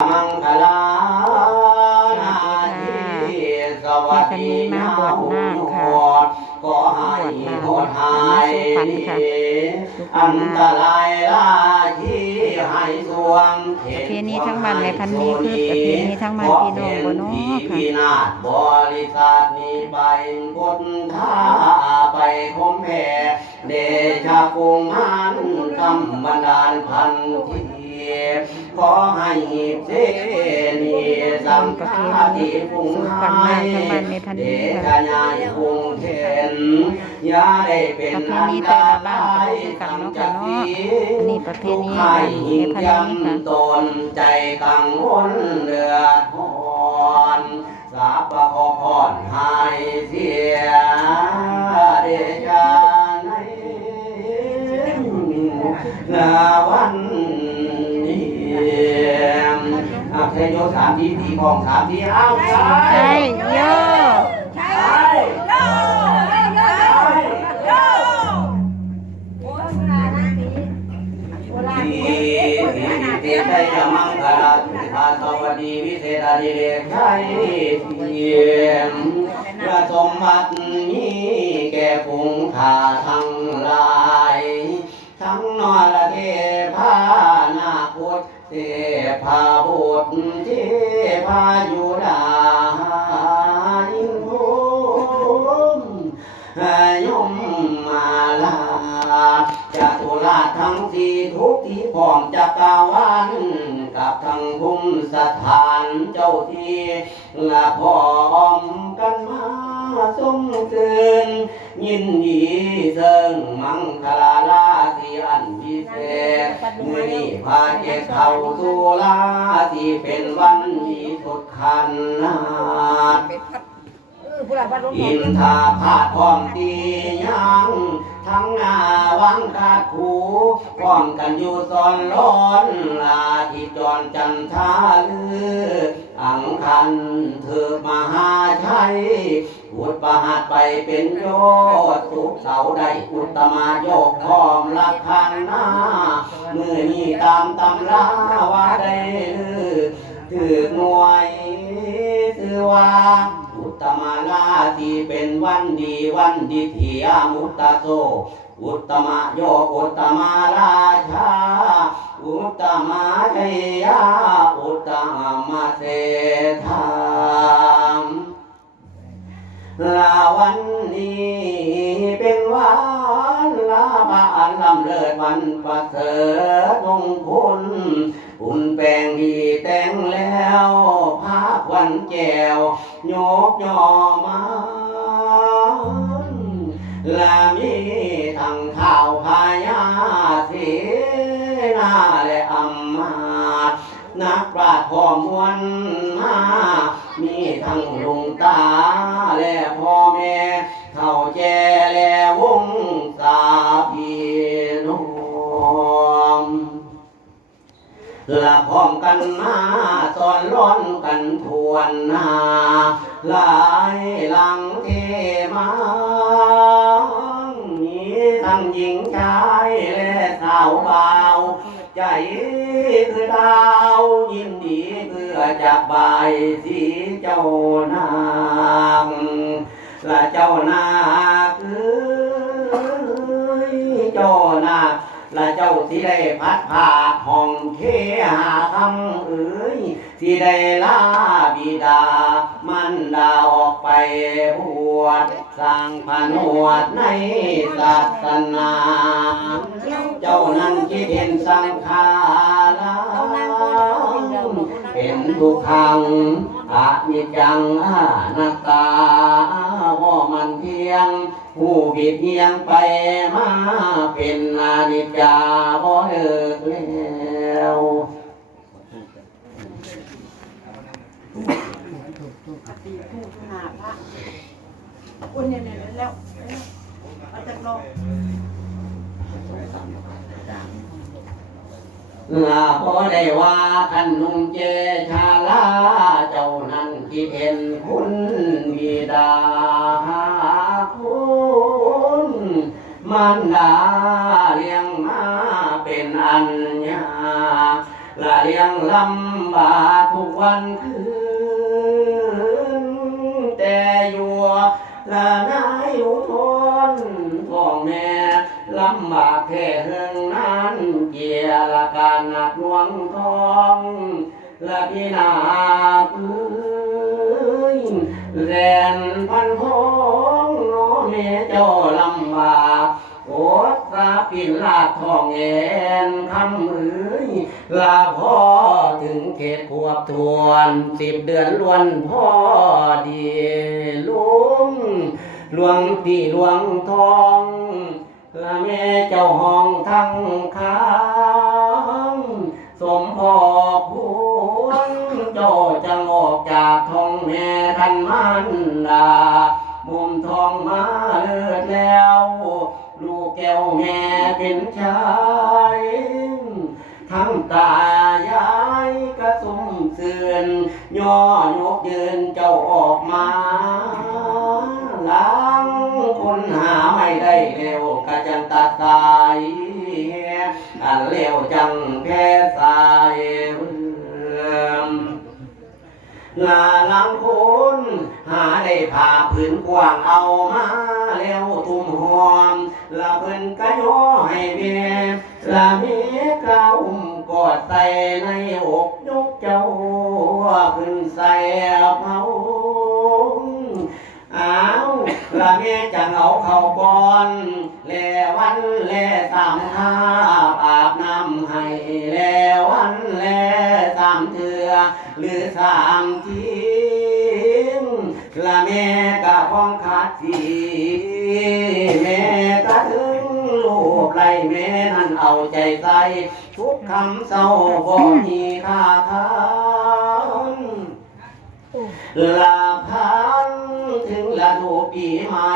มังคลานาทีสวัสดีนาขอให้โทษหายอันตรายลาที่ให้สวงประเพณีทั้งบ้านในพันนี้คือประเพณีทั้งบ้านพี่น้องบ่เนาะค่ะนาบริษัทนี้ไปกดท่าไปคมแผ่เดชะกุมารคำบันดาลพันธี ขอให้เจนีสัมภาติฟุ้งหายเดชะยายคงเทนยาได้เป็นอันตรายก็บ่คือกันเนาะค่ะเนาะอันนี้ประเพณีในพันนี้ค่ะตนใจกังวลเลือดหอนสาปะขอพรให้เสียเดชาในนาวามทีทีของสามทีเอาวใช่ใช่โยใช่ทีทีทีใจยมังคลาสุภาสวัสดีวิเศษอดิเรกชัยเทียมพระสมบัตินี้แก่ปุงขาทั้งหลายทั้งนรเทพานาพุทธเทพา พายุดาอินทุมยมมาลาจะตุลาทั้งสี่ทุกที่พร้อมจักรวาลกับทั้งภูมิสถานาที่ละพร้อมกันมาสมเกินยินดีเสิงมังคลาลาที่อันพิเศษมือนี้พาเกศเข้าสู่ลาที่เป็นวันที่สุดขันนาดอินทาพาทองตียัง ทั้งหน้าวังกาดคูพร้อมกันอยู่ตอนร้อนลาที่จรจันทาลือ อังคันเถิดมหาชัยอุดประหัดไปเป็นโยชน์ทุกเสาได้อุตมาโยกพร้อมลักพันหน้าเมื่อนี้ตามตำราว่าได้ลือถือหน่วยถือว่า ตตมาลาที่เป็นวันดีวันดีที่อามุตตะโซอุตตมะโยอุตตมาราชา อุตตมาชัยยาอุตตมาเศรษฐามลาวันนี้เป็นวันลาบานลำเลิศวันประเสริฐมงคลอุ่นแปลงดีแต่งแล้ว ควันแก้วโยกยอมาและมีทั้งข้าวพายาเสนาและอำมาตนักปราชญ์พ่อมวลมา มีทั้งลุงตาและพ่อแม่เท่าแก่ ละพร้อมกันมาสอนร้อนกันทวนหน้าหลายหลังเทมานี้ทั้งหญิงชายและสาวบ่าวใจคือดาวยินดีเพื่อจะบายสีเจ้านางและเจ้านาคือเจ้า และเจ้าสิได้พัดผ่าห้องเคหาคำเอ้ยสิได้ลาบิดา มันดาออกไปบวชสร้างผนวดในศาสนาเจ้านั้นคิดเห็นสังขาราเป็นทุกขังอานิจจังอนัตตา มันเที่ยง ผู้บิดเทียงไปมาเป็นอานิจจาบ่เลิกเล่น คุณเนี่ยเนี่ยแล้วเอาจากนอก ลาพอได้ว่าคันนุ่งเจชาลาเจ้านั้นคิดเห็นคุณบิดาคุณมันดาเลี้ยงมาเป็นอันยาละเลี้ยงลำบาททุกวันคืน แต่อยู่ละนายอุทนพ่อแม่ ลำบากแค่เฮืองนั้นเกียรละการหนักหน่วงทองละพี่นาเอ้ยแรนพันห้องน้อแม่เจ้าลำบากโอดตาปินลาทองแอนคำเอ้ยลาพ่อถึงเขตขวบทวนสิบเดือนล้วนพ่อดีลุงหลวงพี่หลวงทอง ละแม่เจ้าห้องทั้งค้างสมพอพวงเจ้าจะงอกจากท้องแม่ทันมันดามุมทองมาเลิศแล้ว ลูกแก้วแม่เป็นชายทั้งตายายกระสุมเสื่อนย่อยกยืนเจ้าออกมาล้าง คนหาไม่ได้เร็วกะจังตัดสายอันเร็วจังแพ้สายเอิ่มงาลังคนหาได้ผ่าผืนกว้างเอามาแล้วทุ่มหอมละเพิ่นก็ย่อให้เมียละเมียก็อุ้มกอดใส่ในอกยกเจ้าขึ้นใส่เผาอ้าวละเมียจะเอาเข้าก่อนแลวันแลสามคาบอาบน้ำให้แลวันแลสามเถือหรือสามทีละแม่กะพ้องขาดสีแม่กะถึงลูกไรแม่นั่นเอาใจใส่ทุกคำเศร้าบ่มีค่าคันลาพัน ถึงละดูปีใหม่